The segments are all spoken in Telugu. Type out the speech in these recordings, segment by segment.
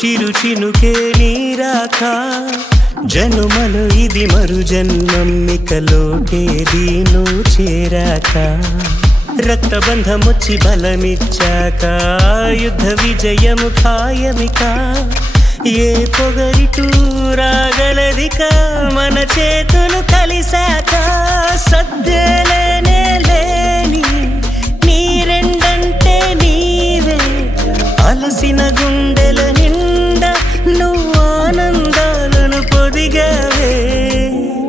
చిరు చినుకే నీరాక జనుమలు ఇది మరు జన్మమ్మికలోకేది నువ్వు చేరాక రక్తబంధమొచ్చి బలమిచ్చాక యుద్ధ విజయము ఖాయమిక ఏ పొగరిటూ రాగలదిక మన చేతులు కలిసాక సద్దేలేనే లేని నీరెండంటే నీవే అలసిన గుండెల నిండా నువ్వు ఆనందాలను పొదిగావే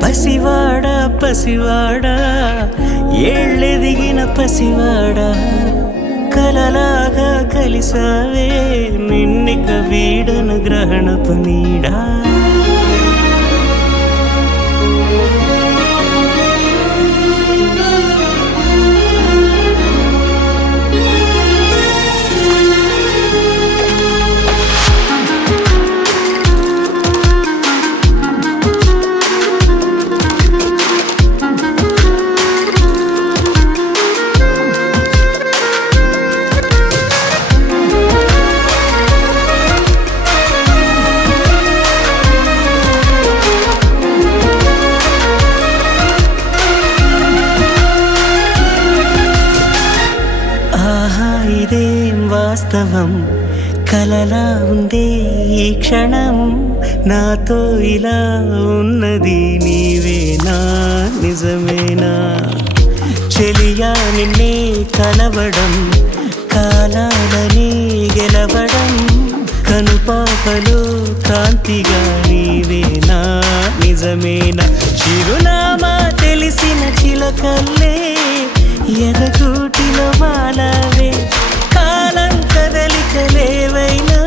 పసివాడా పసివాడా ఏళ్ళెదిగిన పసివాడా కలలాగా కలిసావే నిన్నిక వీడను గ్రహణపు నీడా ఇదేం వాస్తవం కలలా ఉందే ఈ క్షణం నాతో ఇలా ఉన్నది నీవేనా నిజమేనా చెలియా నిన్నే కలవడం కాలాలని గెలవడం కనుపాపలో కాంతిగా నీవేనా నిజమేనా చిరునామా తెలిసిన చిలకల్లే ఎదగూటిలో వాలవే కాలం కదలికలేవైనా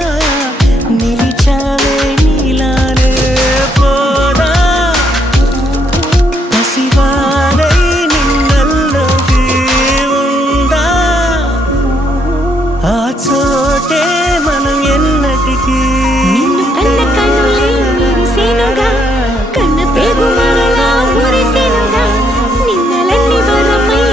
నిలిచావే నీలానే పోదా పసివారై నిన్నల్లోకి ఉందా ఆ చోటే మనం ఎన్నటికీ కన్న పేగు మరలా మురిసేనుగా నిన్నలన్నీ వరమై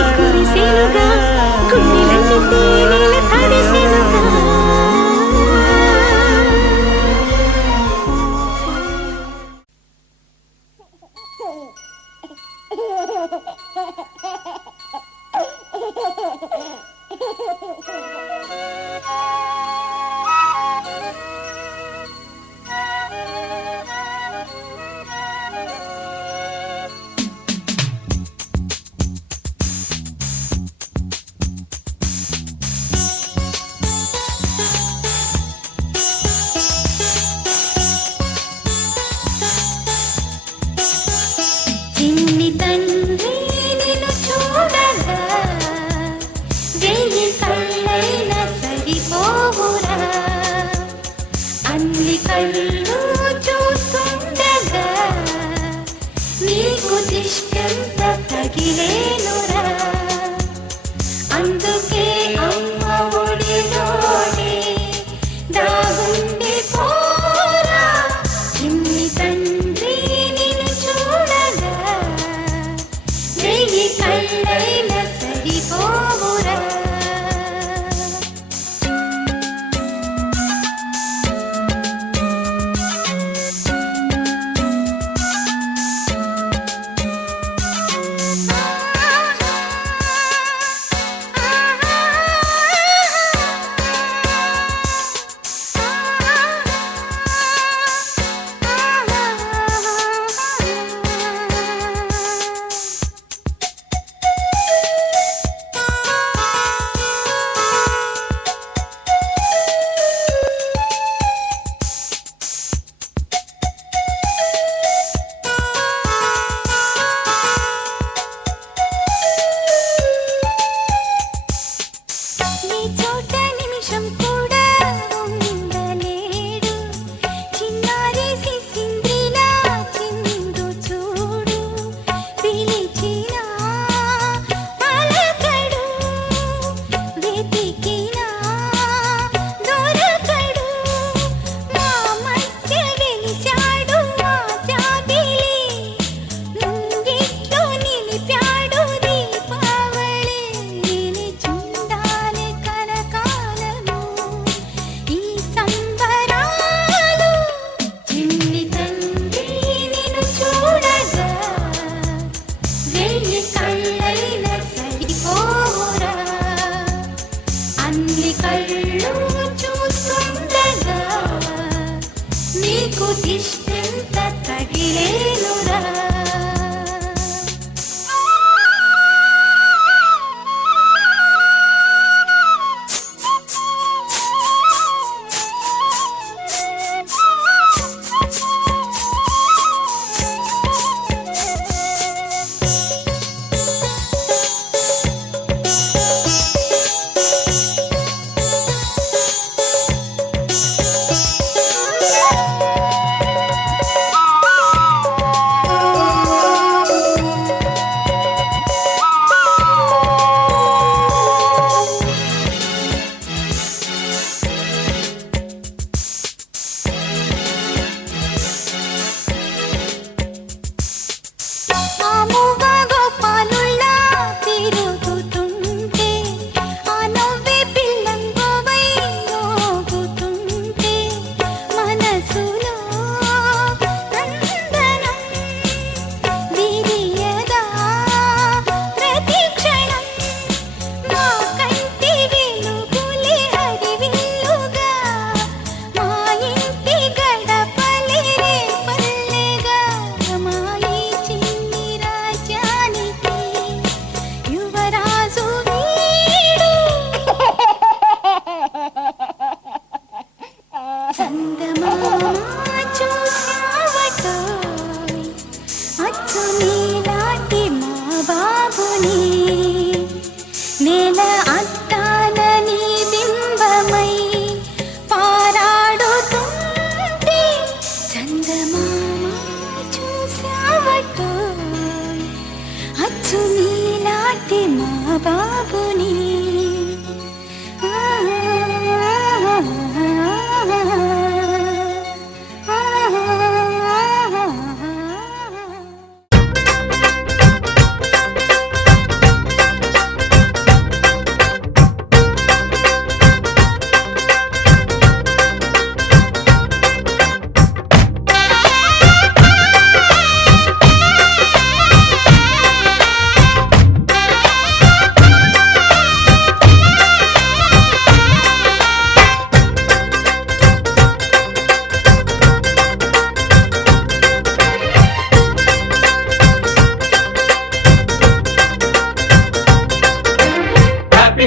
చూపుని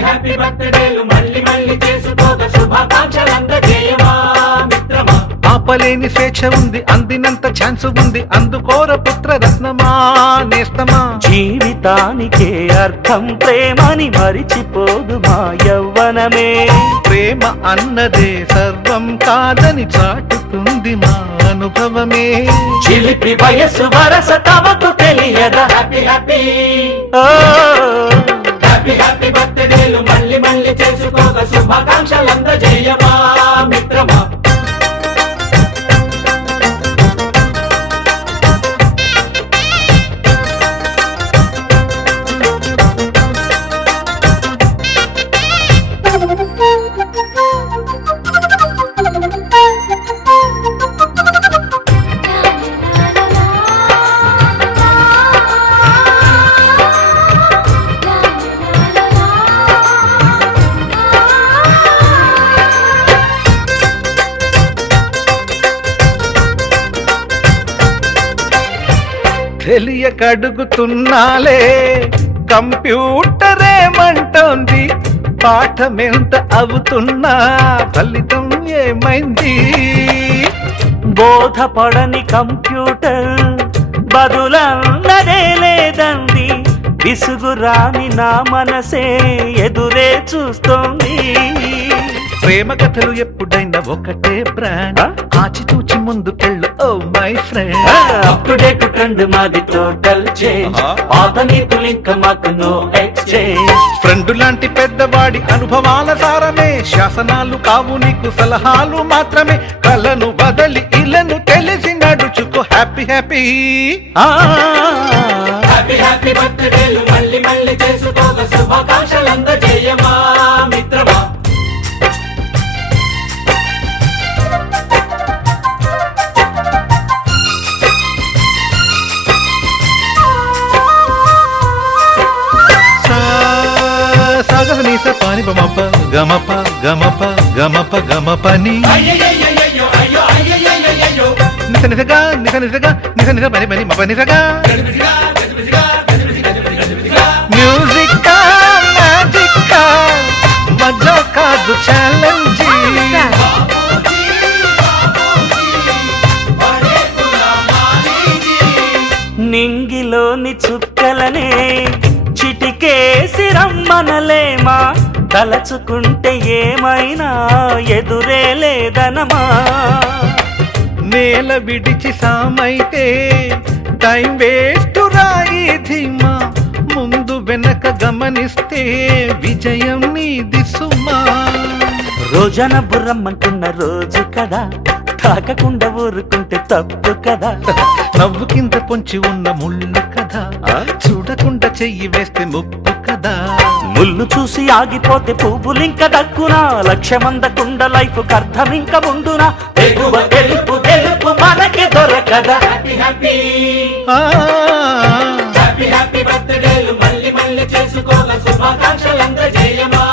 హ్యాపీ బర్త్డేలు మళ్ళీ మళ్ళీ చేసుకోక శుభాకాంక్షలందజేయమా మిత్రమా. ఆపలేని స్వేచ్ఛ ఉంది, అందినంత ఛాన్స్ ఉంది, అందుకోర పుత్ర రత్నమా నేస్తమా. జీవితానికే అర్థం ప్రేమని మరిచిపోదు మా యవ్వనమే. ప్రేమ అన్నదే సర్వం కాదని చాటుతుంది మా అనుభవమే. చిలిపి వయస్సు వరస తమకు తెలియదా. హ్యాపీ హ్యాపీ ఓ హ్యాపీ హ్యాపీ బర్త్డేలు మళ్ళీ మళ్ళీ చేసుకోక శుభాకాంక్షలందజేయమా మిత్రమా. తెలియకడుగుతున్నాలే కంప్యూటర్ ఏమంటోంది, పాఠమెంత అవుతున్నా ఫలితం ఏమైంది. బోధపడని కంప్యూటర్ బదులన్నదే లేదండి. విసుగురాని నా మనసే ఎదురే చూస్తోంది. ప్రేమ కథలు ఎప్పుడైనా ఒకటే బ్రాండ్, ఆచితూచి ముందుకెళ్ళు oh my friend. Up to date trend మాది టోటల్ చేంజ్. పాత నీతులు ఇంకా మాకు నో ఎక్స్చేంజ్. ఫ్రెండ్ లాంటి పెద్దవాడి అనుభవాల సారమే, శాసనాలు కావు నీకు సలహాలు మాత్రమే. కలను బదలి ఇలను తెలిసి నడుచుకో హ్యాపీ హ్యాపీ. హ్యాపీ హ్యాపీ బర్త్డేలు మళ్ళీ మళ్ళీ చేసుకోక శుభాకాంక్షలందజేయమా మిత్రమా. సాగసనీస పాని బమప గమప గమప గమప గమపని అయ్యయ్యయ్యయ్యో అయ్యో అయ్యయ్యయ్యో నిస నిసగా నిస నిసగా నిస నిస పని పని మప నిసగా. మ్యూజిక్ మ్యాజిక్ మజా కాదు ఛాలెంజ్. నింగిలోని చుక్కలనే చిటికేసి రమ్మనలేమా. తలచుకుంటే ఏమైనా ఎదురే లేదనమా. నేల విడిచి సామైతే టైం వేస్ట్ రాయి ధీమా. ముందు వెనక గమనిస్తే విజయం నీది సుమా. రోజన బుర్రమ్మంటున్న రోజు కదా, తాకకుండా ఊరుకుంటే తప్పు కదా. నవ్వు కింద పొంచి ఉన్న ముళ్ళు కదా, చూడకుండా చెయ్యి వేస్తే ముప్పు కదా. ముళ్ళు చూసి ఆగిపోతే పువ్వులింక దక్కునా. లక్ష్యమందకుండ లైఫ్ అర్థం ఇంక ముందునా. ఎగువ గెలుపు గెలుపు మనకి దొరకదా. హ్యాపీ హ్యాపీ ఆ, హ్యాపీ హ్యాపీ బర్త్డేలు మళ్ళీ మళ్ళీ చేసుకోక శుభాకాంక్షలందజేయమా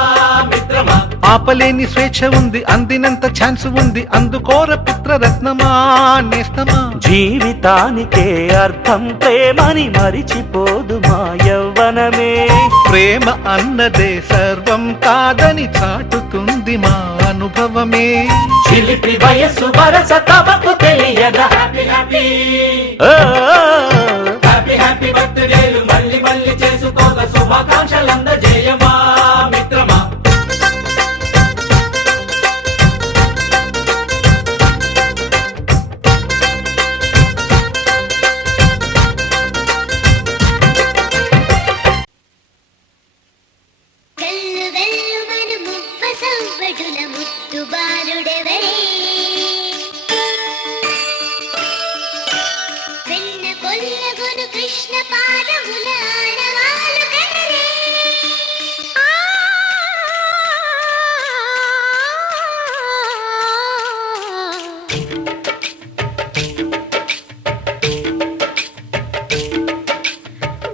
మిత్రమా. ఆపలేని స్వేచ్ఛ ఉంది, అందినంత ఛాన్స్ ఉంది, అందుకోర పుత్ర రత్నమా నేస్తమా. జీవితానికే అర్థం ప్రేమని మరిచిపోదు మా యవ్వనమే. ప్రేమ అన్నదే సర్వం కాదని చాటుతుంది మా అనుభవమే. చిలిపి వయస్సు వరస తమకు తెలియదా. హ్యాపీ హ్యాపీ ఓ హ్యాపీ హ్యాపీ బర్త్డేలు మళ్ళీ మళ్ళీ చేసుకోక శుభాకాంక్షలందజేయమా మిత్రమా. బడుల ముద్దు బాలుడెవరే వెన్న కొల్లగొను కృష్ణ పాదముల ఆడవాలు కదరే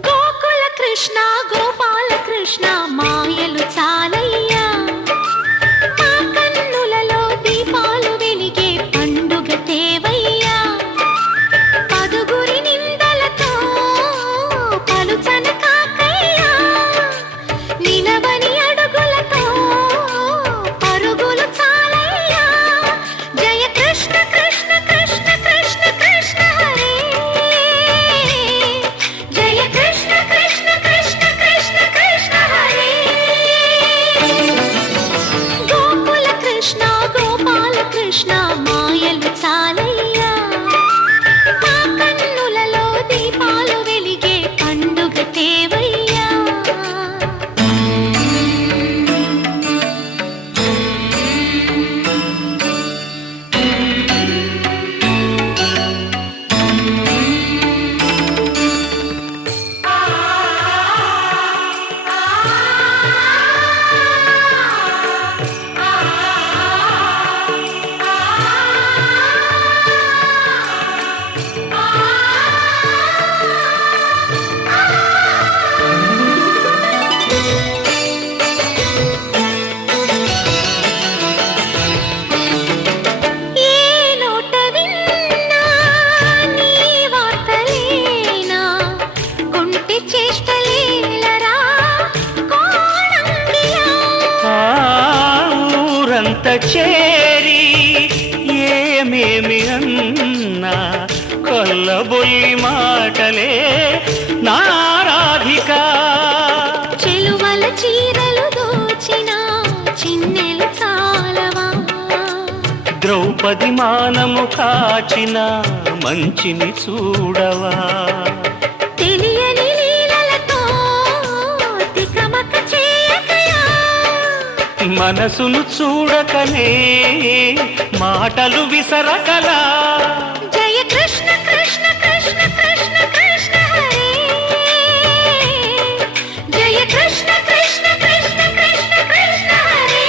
గోకుల కృష్ణ గోపాల కృష్ణ మాయలు చాలయ్యా మా కన్నులలో దీపాలు వెలిగే పండుగ తేవయ్యా పదుగురి నిందలతో పలుచన కాకయ్యా నిలవని అడుగులతో పరుగులు చాలయ్యా జయ కృష్ణ కృష్ణ కృష్ణ కృష్ణ కృష్ణ హరే జయ కృష్ణ కృష్ణ కృష్ణ కృష్ణ కృష్ణ హరే గోకుల కృష్ణ గోపాల కృష్ణ మాయలు చాలయ్యా మా కన్నులలో దీపాలు వెలిగే పండుగ తేవయ్యా ఏ నోట విన్నా నీ వార్తలేనా కొంటె చేష్టలేలరా కోణంగియా ఆ ఊరంత చేరి ఏమేమి అన్నా కొల్లబొల్లి మాటలే నారాధిక చెలువల చీరలు దోచిన చిన్నెలు చాలవా ద్రౌపది మానము కాచిన మంచిని చూడవా తెలియని లీలలతో తికమక చేయకయా మనసును చూడకనే మాటలు విసరకలా జయ కృష్ణ కృష్ణ కృష్ణ కృష్ణ కృష్ణ హరే జయ కృష్ణ కృష్ణ కృష్ణ కృష్ణ కృష్ణ హరే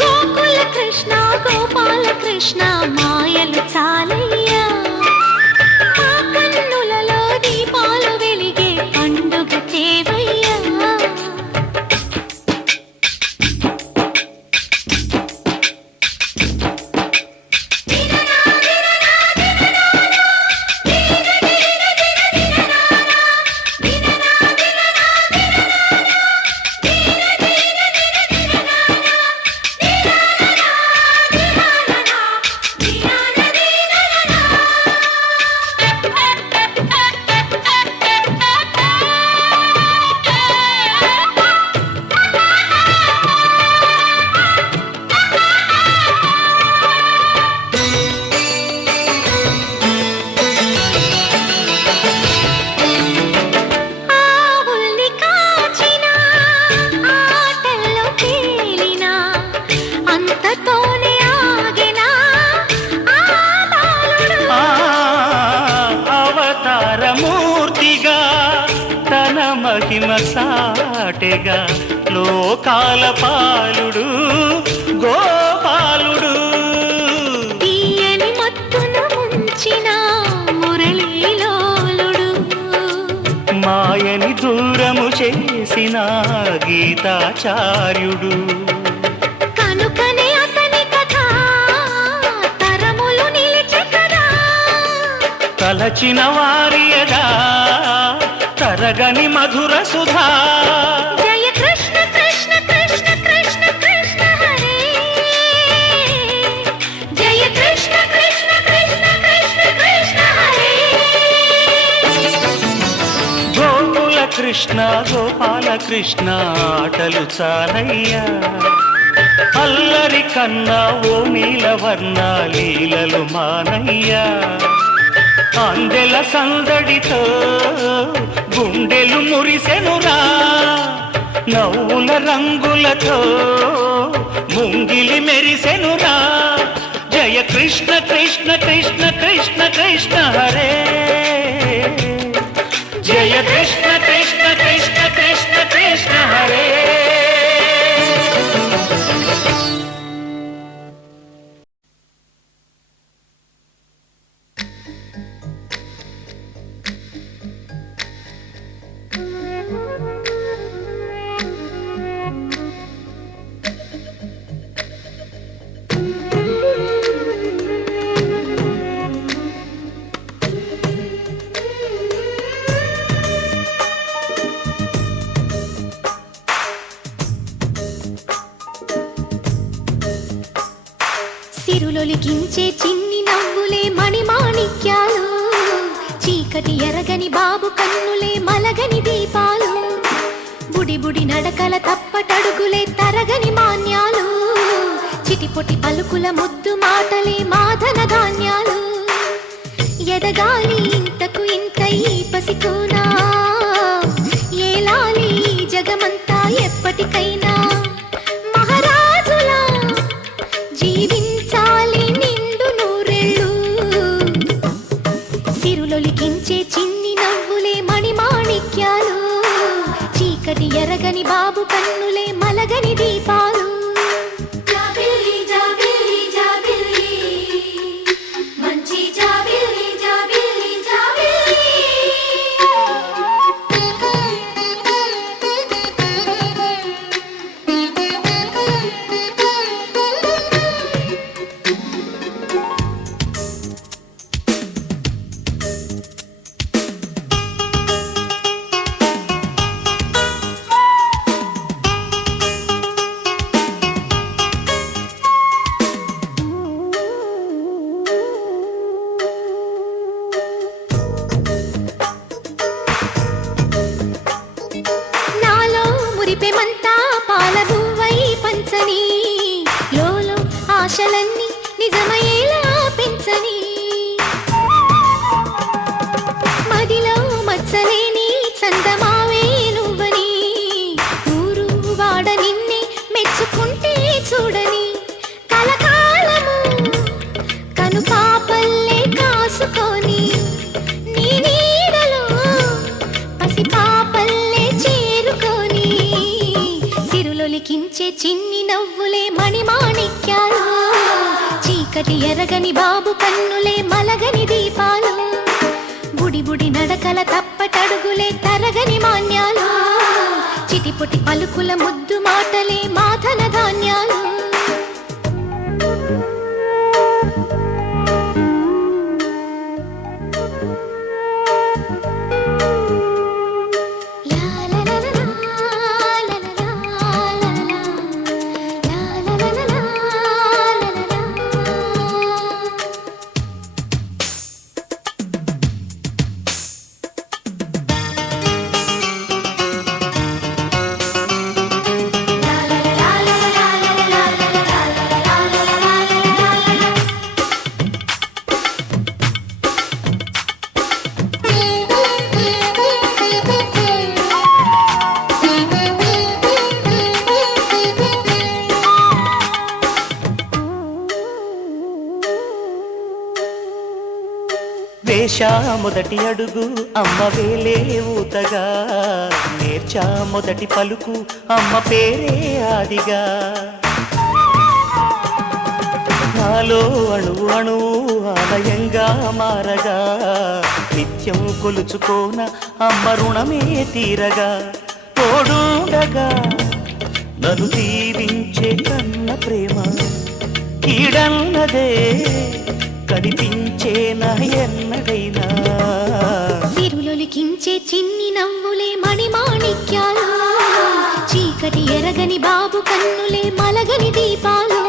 గోకుల కృష్ణ గోపాల కృష్ణ మాయలు చాలయ్యా మా కన్నులలో దీపాలు వెలిగే పండుగ తేవయ్యా ఆవుల్ని కాచిన ఆటల్లో తేలిన అంతతోనే ఆగిన ఆ బాలుడు ఆ అవతారమూర్తిగా తన మహిమ సాటెగా లోకాల పాలుడు గోపాలుడు తీయని మత్తును ముంచిన మురళీలోలుడు మాయని దూరము చేసిన గీతాచార్యుడు కనుకనే అతని కథ తరములు నిలిచె కదా తలచిన వారియదా తరగని మధుర సుధా జయ కృష్ణ కృష్ణ కృష్ణ కృష్ణ కృష్ణ హరే జయ కృష్ణ కృష్ణ కృష్ణ కృష్ణ కృష్ణ హరే గోకుల కృష్ణ గోపాల కృష్ణ ఆటలు చాలయ్యా అల్లరి కన్నా ఓ నీలవర్ణ లీలలు మానయ్యా అందెల సందడితో గుండెలు మురిసెనురా నవ్వుల రంగులతో ముంగిలి మెరిసెనురా జయ కృష్ణ కృష్ణ కృష్ణ కృష్ణ కృష్ణ హరే జయ కృష్ణ కృష్ణ కృష్ణ కృష్ణ కృష్ణ హరే సిరులొలికించే చిన్ని నవ్వులే మణిమాణిక్యాలు చీకటి ఎరగని బాబు కన్నులే మలగని దీపాలు బుడి బుడి నడకల తప్పటడుగులే తరగని మాన్యాలు చిటిపొటి పలుకుల ముద్దు మాటలే మాధన ధాన్యాలు ఎదగాలి ఇంతకు ఇంత ఈ పసికోనా ఏలాలి జగమంతా ఎప్పటికైనా మహారాజులా జీవించాలి నిండు నూరెళ్ళు సిరులొలికించే చిన్ని నవ్వులే మణిమాణిక్యాలు చీకటి ఎరగని బాబు కన్నులే మలగని దీపాలు జాబిల్లి జాబిల్లి జాబిల్లి మంచి జాబిల్లి జాబిల్లి జాబిల్లి నాలో మురిపెమంతా పాలబువ్వై పంచని లోలో ఆశలన్నీ నిజమయ్యేలా పెంచని మదిలో మచ్చలేని చందమావే నువ్వని ఊరు వాడ నిన్నే మెచ్చుకుంటే చూడని కలకాలము కను పాపల్లే కాసుకొని నీ నీడలో పసి పాపల్లే చేరుకొని సిరులొలికించే చిన్ని నవ్వులే మణిమాణిక్యాలు చీకటి ఎరగని బాబు కన్నులే మలగని దీపాలు బుడి బుడి నడకల తప్పటడుగులే తరగని మాన్యాలు చిటిపొటి పలుకుల ముద్దు మాటలే మాధన ధాన్యాలు వేశా మొదటి అడుగు అమ్మ వేలే ఊతగా నేర్చా మొదటి పలుకు అమ్మ పేరే ఆదిగా నాలో అణువు అణువు ఆలయంగా మారగా నిత్యం కొలుచుకోన అమ్మ రుణమే తీరగా తోడుండగా నన్ను దీవించే కన్న ప్రేమ కీడన్నదే కనిపించేనా ఎన్నడైనా సిరులొలికించే చిన్ని నవ్వులే మణిమాణిక్యాలు చీకటి ఎరగని బాబు కన్నులే మలగని దీపాలు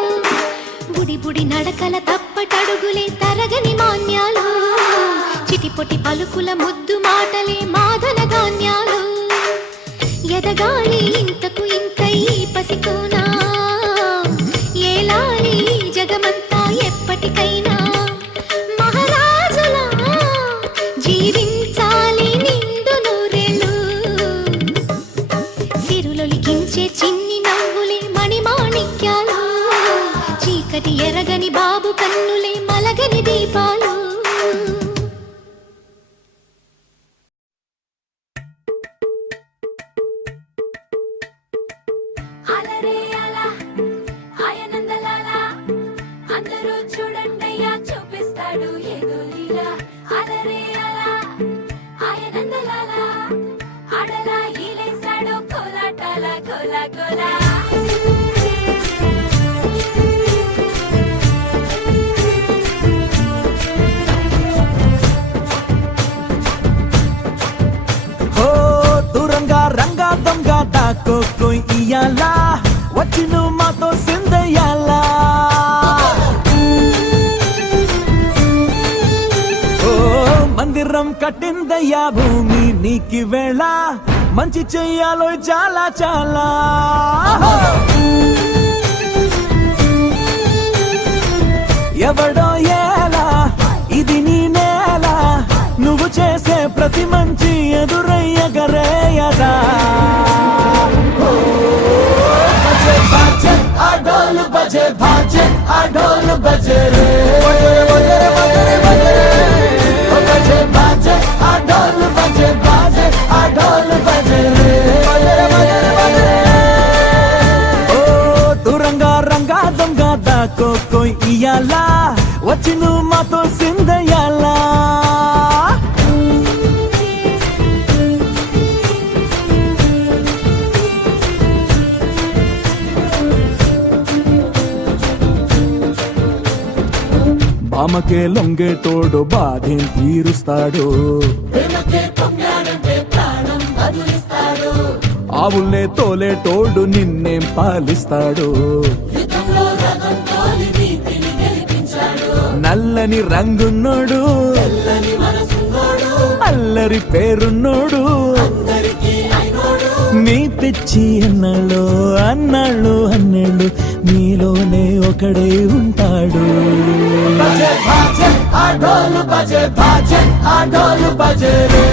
బుడి బుడి నడకల తప్పటడుగులే తరగని మాన్యాలు చిటిపొటి పలుకుల ముద్దు మాటలే మాధన ధాన్యాలు ఎదగాలి ఇంతకు ఇంత ఈ పసికోనా ఏలాలి జగమంతా ఎప్పటికైనా మహారాజులా జీవించాలి నిండు నూరెళ్ళు సిరులొలికి గోలా గోలా హో దూరంగా రంగా దొంగ దాకో కోయి ఇయ్యాలా వచ్చి నువ్వు మాతో సిందయ్యాలా ఓ మందిరం కట్టిందయ్యా భూమి నీకి వేళ మంచి చెయ్యాలో చాలా చాలా ఎవడో ఎలా ఇది నీ నేల నువ్వు చేసే ప్రతి మంచి ఎదురయ్యగరేయదా బజే బాజే ఆ డోలు బజే బాజే ఆ డోలు బజే రే బజే బజే బజే ఓ బజే బాజే ఆ డోలు బజే బాజే ఆ డోలు బజే రే బజే బజే బజే ఓ దూరంగా రంగా దొంగ దాకో కోయి ఇయ్యాలా వచ్చి నువ్వు మాతో సిందయ్యాలా బామకే లొంగేటోడు బాధేం తీరుస్తాడు ఆవుల్నే తోలేటోడు నిన్నేం పాలిస్తాడు నల్లని రంగున్నోడు అల్లరి పేరున్నోడు నీ పిచ్చి అన్నాళ్ళు అన్నాళ్ళు అన్నేళ్ళు నీలోనే ఒకడే ఉంటాడు బజే బాజే ఆ డోలు బజే బాజే ఆ డోలు బజే రే